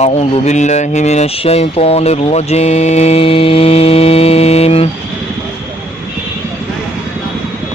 أعوذ بالله من الشيطان الرجيم.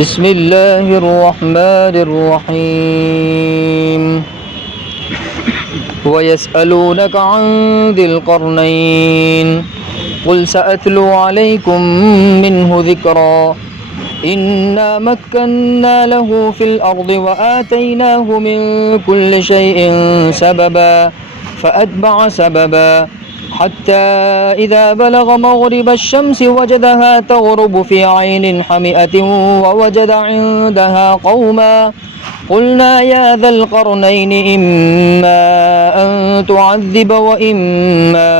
بسم الله الرحمن الرحيم. ويسألونك عن ذي القرنين قل سأتلو عليكم منه ذكرا إنا مكنا له في الأرض وآتيناه من كل شيء سببا فأتبع سببا حتى إذا بلغ مغرب الشمس وجدها تغرب في عين حمئة ووجد عندها قوما قلنا يا ذا القرنين إما أن تعذب وإما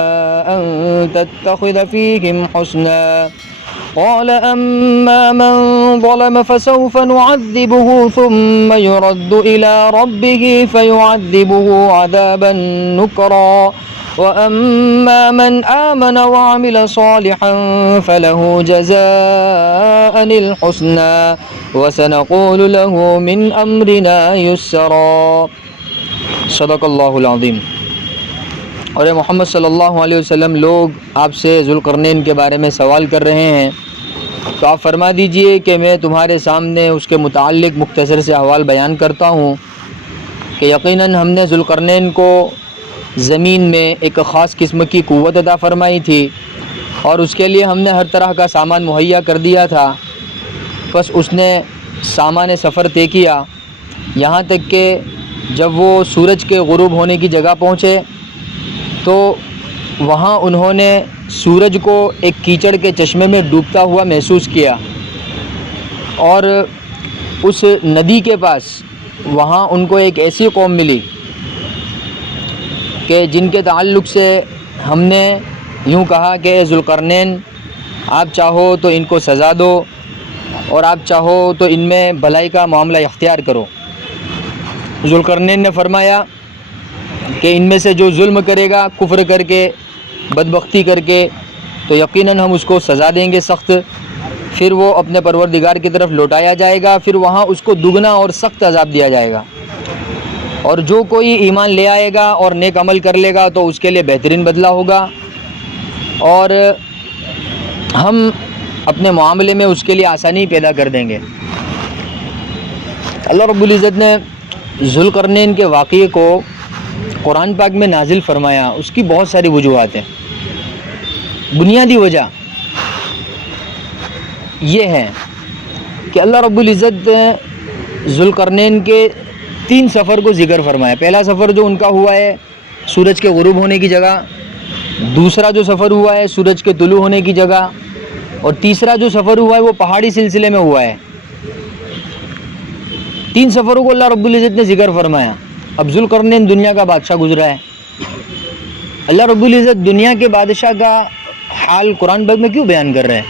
أن تتخذ فيهم حسنا قال أما من ظلم فسوف نعذبه ثم يرد إلى ربه فيعذبه عذابا نكرا وأما من آمن وعمل صالحا فله جزاء الحسنى وسنقول له من أمرنا يسرا. صدق اللہ العظیم. اور محمد صلی اللہ علیہ وسلم لوگ آپ سے ذوالقرنین کے بارے میں سوال کر رہے ہیں تو آپ فرما دیجئے کہ میں تمہارے سامنے اس کے متعلق مختصر سے احوال بیان کرتا ہوں کہ یقیناً ہم نے ذوالقرنین کو زمین میں ایک خاص قسم کی قوت عطا فرمائی تھی اور اس کے لیے ہم نے ہر طرح کا سامان مہیا کر دیا تھا. بس اس نے سامان سفر طے کیا یہاں تک کہ جب وہ سورج کے غروب ہونے کی جگہ پہنچے تو وہاں انہوں نے سورج کو ایک کیچڑ کے چشمے میں ڈوبتا ہوا محسوس کیا اور اس ندی کے پاس وہاں ان کو ایک ایسی قوم ملی کہ جن کے تعلق سے ہم نے یوں کہا کہ ذوالقرنین آپ چاہو تو ان کو سزا دو اور آپ چاہو تو ان میں بھلائی کا معاملہ اختیار کرو. ذوالقرنین نے فرمایا کہ ان میں سے جو ظلم کرے گا کفر کر کے بدبختی کر کے تو یقیناً ہم اس کو سزا دیں گے سخت، پھر وہ اپنے پروردگار کی طرف لوٹایا جائے گا، پھر وہاں اس کو دگنا اور سخت عذاب دیا جائے گا. اور جو کوئی ایمان لے آئے گا اور نیک عمل کر لے گا تو اس کے لیے بہترین بدلہ ہوگا اور ہم اپنے معاملے میں اس کے لیے آسانی پیدا کر دیں گے. اللہ رب العزت نے ذوالقرنین کے واقعے کو قرآن پاک میں نازل فرمایا. اس کی بہت ساری وجوہات ہیں. بنیادی وجہ یہ ہے کہ اللہ رب العزت نے ذوالقرنین کے 3 سفر کو ذکر فرمایا. پہلا سفر جو ان کا ہوا ہے سورج کے غروب ہونے کی جگہ، دوسرا جو سفر ہوا ہے سورج کے طلوع ہونے کی جگہ، اور تیسرا جو سفر ہوا ہے وہ پہاڑی سلسلے میں ہوا ہے. 3 سفروں کو اللہ رب العزت نے ذکر فرمایا. اب ذوالقرنین دنیا کا بادشاہ گزرا ہے. اللہ رب العزت دنیا کے بادشاہ کا حال قرآن پاک میں کیوں بیان کر رہے ہیں؟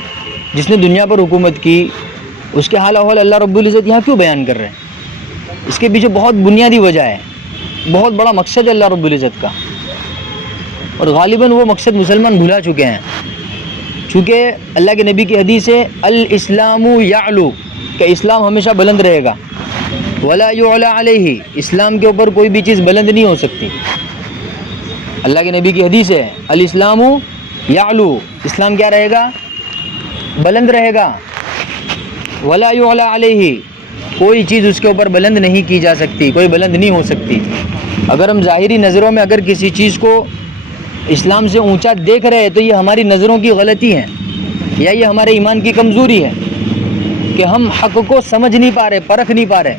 جس نے دنیا پر حکومت کی اس کے حال احوال اللہ رب العزت یہاں کیوں بیان کر رہے ہیں؟ اس کے پیچھے بہت بنیادی وجہ ہے، بہت بڑا مقصد ہے اللہ رب العزت کا، اور غالباً وہ مقصد مسلمان بھلا چکے ہیں. چونکہ اللہ کے نبی کی حدیث ہے الاسلام یعلو، کہ اسلام ہمیشہ بلند رہے گا، ولا یعلی علیہ، اسلام کے اوپر کوئی بھی چیز بلند نہیں ہو سکتی. اللہ کے نبی کی حدیث ہے الاسلام یعلو، اسلام کیا رہے گا؟ بلند رہے گا. ولا یعلی علیہ، کوئی چیز اس کے اوپر بلند نہیں کی جا سکتی، کوئی بلند نہیں ہو سکتی. اگر ہم ظاہری نظروں میں اگر کسی چیز کو اسلام سے اونچا دیکھ رہے ہیں تو یہ ہماری نظروں کی غلطی ہے یا یہ ہمارے ایمان کی کمزوری ہے کہ ہم حق کو سمجھ نہیں پا رہے، پرکھ نہیں پا رہے.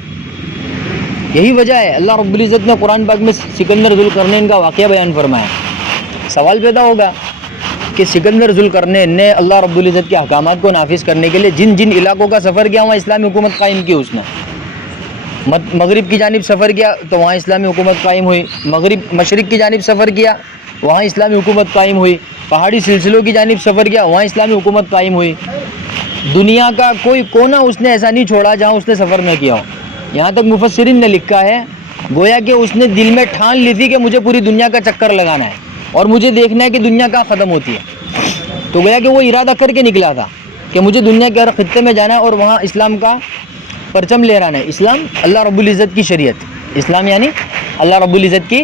یہی وجہ ہے اللہ رب العزت نے قرآن پاک میں سکندر ذوالقرنین کا واقعہ بیان فرمایا. سوال پیدا ہوگا کہ سکندر ذوالقرنین نے اللہ رب العزت کے احکامات کو نافذ کرنے کے لیے جن جن علاقوں کا سفر کیا وہاں اسلامی حکومت قائم کی. اس نے مغرب کی جانب سفر کیا تو وہاں اسلامی حکومت قائم ہوئی، مشرق کی جانب سفر کیا وہاں اسلامی حکومت قائم ہوئی، پہاڑی سلسلوں کی جانب سفر کیا وہاں اسلامی حکومت قائم ہوئی. دنیا کا کوئی کونا اس نے ایسا نہیں چھوڑا جہاں اس نے سفر نہ کیا ہو. یہاں تک مفسرین نے لکھا ہے گویا کہ اس نے دل میں ٹھان لی تھی کہ مجھے پوری دنیا کا چکر لگانا ہے اور مجھے دیکھنا ہے کہ دنیا کہاں ختم ہوتی ہے. تو گویا کہ وہ ارادہ کر کے نکلا تھا کہ مجھے دنیا کے ہر خطے میں جانا ہے اور وہاں اسلام کا پرچم لہرانا ہے. اسلام اللہ رب العزت کی شریعت، اسلام یعنی اللہ رب العزت کی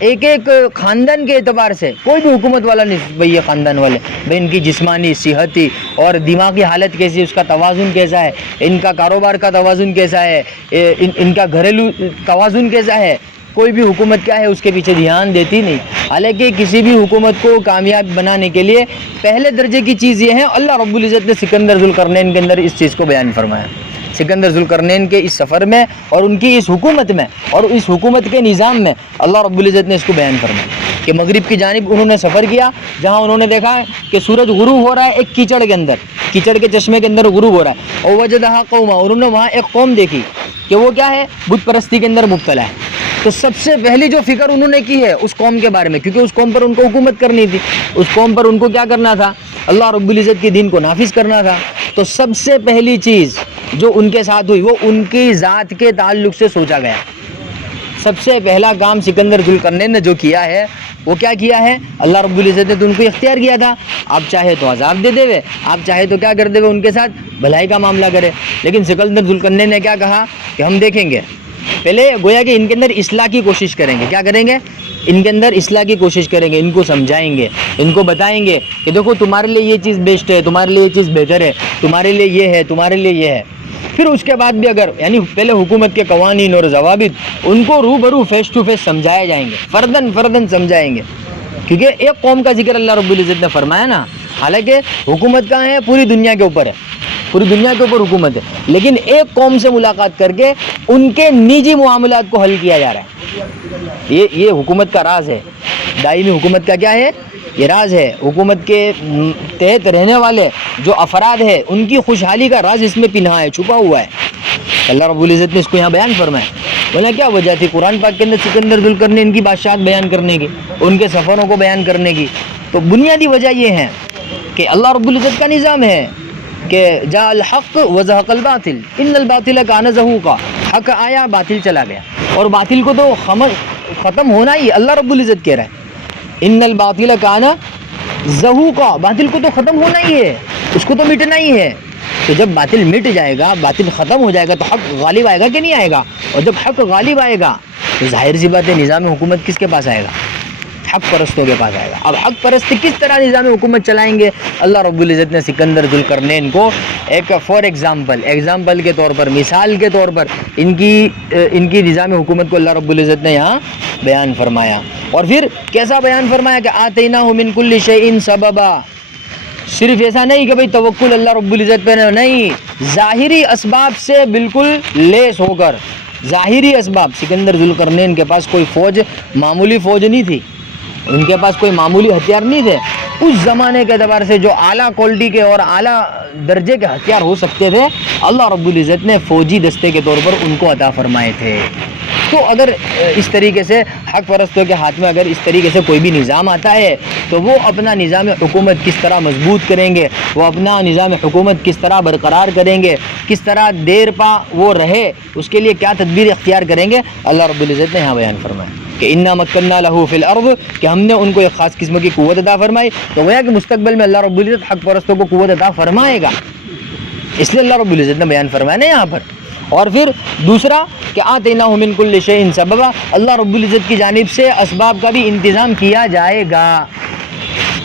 ایک ایک خاندان کے اعتبار سے کوئی بھی حکومت والا نہیں بھائی، یہ خاندان والے بھائی ان کی جسمانی صحتی اور دماغی حالت کیسی ہے، اس کا توازن کیسا ہے، ان کا کاروبار کا توازن کیسا ہے، ان کا گھریلو توازن کیسا ہے، کوئی بھی حکومت کیا ہے اس کے پیچھے دھیان دیتی نہیں۔ حالانکہ کسی بھی حکومت کو کامیاب بنانے کے لیے پہلے درجے کی چیز یہ ہے، اللہ رب العزت نے سکندر ذوالقرنین کے اندر اس چیز کو بیان فرمایا۔ سکندر ذوالقرنین کے اس سفر میں اور ان کی اس حکومت میں اور اس حکومت کے نظام میں اللہ رب العزت نے اس کو بیان فرمایا کہ مغرب کی جانب انہوں نے سفر کیا، جہاں انہوں نے دیکھا ہے کہ سورج غروب ہو رہا ہے ایک کیچڑ کے اندر، کیچڑ کے چشمے کے اندر غروب ہو رہا ہے، اور وجدہا قوما، انہوں نے وہاں ایک قوم دیکھی کہ وہ کیا ہے، بت پرستی کے اندر مبتلا ہے۔ تو سب سے پہلی جو فکر انہوں نے کی ہے اس قوم کے بارے میں، کیونکہ اس قوم پر ان کو حکومت کرنی تھی، اس قوم پر ان کو کیا کرنا تھا، اللہ رب العزت کے دین کو نافذ کرنا تھا۔ تو سب سے پہلی چیز جو ان کے ساتھ ہوئی وہ ان کی ذات کے تعلق سے سوچا گیا۔ سب سے پہلا کام سکندر ذوالقرنین نے جو کیا ہے وہ کیا کیا ہے، اللہ رب العزت نے تو ان کو اختیار کیا تھا، آپ چاہے تو عذاب دے دے وے، آپ چاہے تو کیا کر دے وے، ان کے ساتھ بھلائی کا معاملہ کرے۔ لیکن سکندر ذوالقرنین نے کیا کہا کہ ہم دیکھیں گے، پہلے گویا کہ ان کے اندر اصلاح کی کوشش کریں گے۔ کیا کریں گے؟ ان کے اندر اصلاح کی کوشش کریں گے، ان کو سمجھائیں گے، ان کو بتائیں گے کہ دیکھو تمہارے لیے یہ چیز بیسٹ ہے، تمہارے لیے یہ چیز بہتر ہے، تمہارے لیے یہ ہے، تمہارے لیے یہ ہے۔ پھر اس کے بعد بھی اگر یعنی پہلے حکومت کے قوانین اور ضوابط ان کو روبرو فیس ٹو فیس سمجھائے جائیں گے، فردن فردن سمجھائیں گے، کیونکہ ایک قوم کا ذکر اللہ رب العزت نے فرمایا نا۔ حالانکہ حکومت کہاں ہے، پوری دنیا کے اوپر ہے، پوری دنیا کے اوپر حکومت ہے، لیکن ایک قوم سے ملاقات کر کے ان کے نجی معاملات کو حل کیا جا رہا ہے۔ یہ حکومت کا راز ہے، دائمی حکومت کا کیا ہے، یہ راز ہے۔ حکومت کے تحت رہنے والے جو افراد ہیں ان کی خوشحالی کا راز اس میں پنہا ہے، چھپا ہوا ہے۔ اللہ رب العزت نے اس کو یہاں بیان فرمایا۔ بولا کیا وجہ تھی قرآن پاک کے اندر سکندر ذوالقرنین کی بادشاہت بیان کرنے کی، ان کے سفروں کو بیان کرنے کی؟ تو بنیادی وجہ یہ ہے کہ اللہ رب العزت کا نظام ہے کہ جاء الحق وزهق الباطل ان الباطل کان زہوقا، حق آیا باطل چلا گیا، اور باطل کو تو ختم ہونا ہی اللہ رب العزت کہہ رہا ہے، ان الباطل کان زہوقا، باطل کو تو ختم ہونا ہی ہے، اس کو تو مٹنا ہی ہے۔ تو جب باطل مٹ جائے گا، باطل ختم ہو جائے گا، تو حق غالب آئے گا کہ نہیں آئے گا؟ اور جب حق غالب آئے گا تو ظاہر سی بات ہے نظام حکومت کس کے پاس آئے گا؟ حق پرستوں کے پاس آئے گا۔ اب حق پرست کس طرح نظام حکومت چلائیں گے؟ اللہ رب العزت نے سکندر ذوالقرنین کو ایک فار ایگزامپل کے طور پر، مثال کے طور پر ان کی نظام حکومت کو اللہ رب العزت نے یہاں بیان فرمایا۔ اور پھر کیسا بیان فرمایا کہ آتیناہ من کل شیء سببا، صرف ایسا نہیں کہ بھئی توکل اللہ رب العزت پہ نہیں، ظاہری اسباب سے بالکل لیس ہو کر، ظاہری اسباب۔ سکندر ذوالقرنین کے پاس کوئی فوج معمولی فوج نہیں تھی، ان کے پاس کوئی معمولی ہتھیار نہیں تھے۔ اس زمانے کے اعتبار سے جو اعلیٰ کوالٹی کے اور اعلیٰ درجے کے ہتھیار ہو سکتے تھے اللہ رب العزت نے فوجی دستے کے طور پر ان کو عطا فرمائے تھے۔ تو اگر اس طریقے سے حق پرستوں کے ہاتھ میں اگر اس طریقے سے کوئی بھی نظام آتا ہے تو وہ اپنا نظام حکومت کس طرح مضبوط کریں گے، وہ اپنا نظام حکومت کس طرح برقرار کریں گے، کس طرح دیر پا وہ رہے، اس کے لیے کیا تدبیر اختیار کریں گے، اللہ رب العزت نے یہاں بیان فرمایا کہ انا مکننا لہ فی الارض، کہ ہم نے ان کو ایک خاص قسم کی قوت عطا فرمائی۔ تو گویا کہ مستقبل میں اللہ رب العزت حق پرستوں کو قوت عطا فرمائے گا، اس لیے اللہ رب العزت نے بیان فرمایا نا یہاں پر۔ اور پھر دوسرا کہ آتیناہ من کل شیء سببا، اللہ رب العزت کی جانب سے اسباب کا بھی انتظام کیا جائے گا۔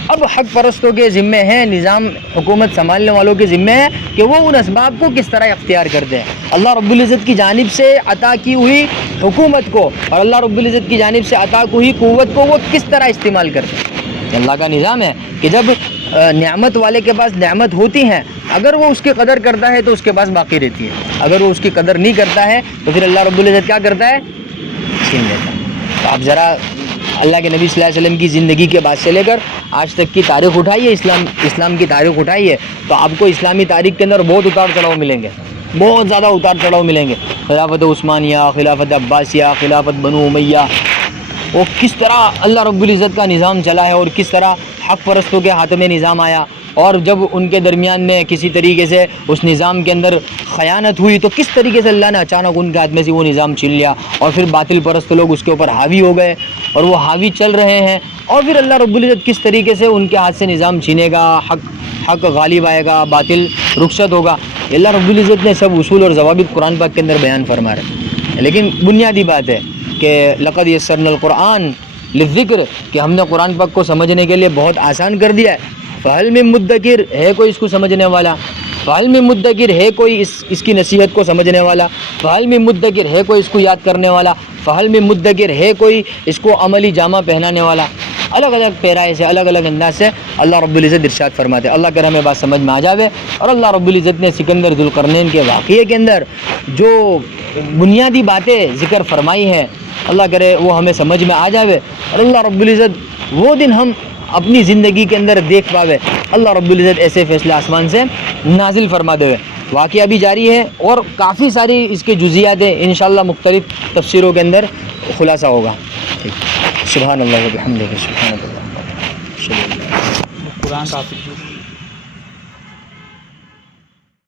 اب حق پرستوں کے ذمے ہیں، نظام حکومت سنبھالنے والوں کے ذمے ہے کہ وہ ان اسباب کو کس طرح اختیار کرتے ہیں، اللہ رب العزت کی جانب سے عطا کی ہوئی حکومت کو اور اللہ رب العزت کی جانب سے عطا کی ہوئی قوت کو وہ کس طرح استعمال کرتے ہیں۔ اللہ کا نظام ہے کہ جب نعمت والے کے پاس نعمت ہوتی ہیں، اگر وہ اس کی قدر کرتا ہے تو اس کے پاس باقی رہتی ہے، اگر وہ اس کی قدر نہیں کرتا ہے تو پھر اللہ رب العزت کیا کرتا ہے، چھین لیتا ہے۔ تو آپ ذرا اللہ کے نبی صلی اللہ علیہ وسلم کی زندگی کے بعد سے لے کر آج تک کی تاریخ اٹھائیے، اسلام کی تاریخ اٹھائیے، تو آپ کو اسلامی تاریخ کے اندر بہت اتار چڑھاؤ ملیں گے، بہت زیادہ اتار چڑھاؤ ملیں گے۔ خلافت عثمانیہ، خلافت عباسیہ، خلافت بنو امیہ، وہ کس طرح اللہ رب العزت کا نظام چلا ہے اور کس طرح حق پرستوں کے ہاتھ میں نظام آیا، اور جب ان کے درمیان میں کسی طریقے سے اس نظام کے اندر خیانت ہوئی تو کس طریقے سے اللہ نے اچانک ان کے ہاتھ میں سے وہ نظام چھین لیا، اور پھر باطل پرست لوگ اس کے اوپر حاوی ہو گئے اور وہ حاوی چل رہے ہیں، اور پھر اللہ رب العزت کس طریقے سے ان کے ہاتھ سے نظام چھینے گا، حق غالب آئے گا، باطل رخصت ہوگا۔ اللہ رب العزت نے سب اصول اور ضوابط قرآن پاک کے اندر بیان فرما رہے ہیں۔ لیکن بنیادی بات ہے کہ لقد یسرنا القرآن للذکر کہ ہم نے قرآن پاک کو سمجھنے کے لیے بہت آسان کر دیا ہے. فہل من مدکر ہے کوئی اس کو سمجھنے والا؟ فہل من مدکر ہے کوئی اس کی نصیحت کو سمجھنے والا؟ فہل من مدکر ہے کوئی اس کو یاد کرنے والا؟ فہل من مدکر ہے کوئی اس کو عملی جامہ پہنانے والا؟ الگ الگ پیرائے سے الگ الگ انداز سے اللہ رب العزت ارشاد فرماتے ہیں. اللہ کرے ہمیں بات سمجھ میں آ جاوے. اور اللہ رب العزت نے سکندر ذوالقرنین کے واقعے کے اندر جو بنیادی باتیں ذکر فرمائی ہیں اللہ کرے وہ ہمیں سمجھ میں آ جاوے اور اللہ رب العزت وہ دن ہم اپنی زندگی کے اندر دیکھ پاوے. اللہ رب العزت ایسے فیصلے آسمان سے نازل فرما دے. واقعہ بھی جاری ہے اور کافی ساری اس کے جزیات ہیں، انشاءاللہ مختلف تفسیروں کے اندر خلاصہ ہوگا. ٹھیک. سبحان اللہ و بحمدہ سبحان اللہ. قرآن کا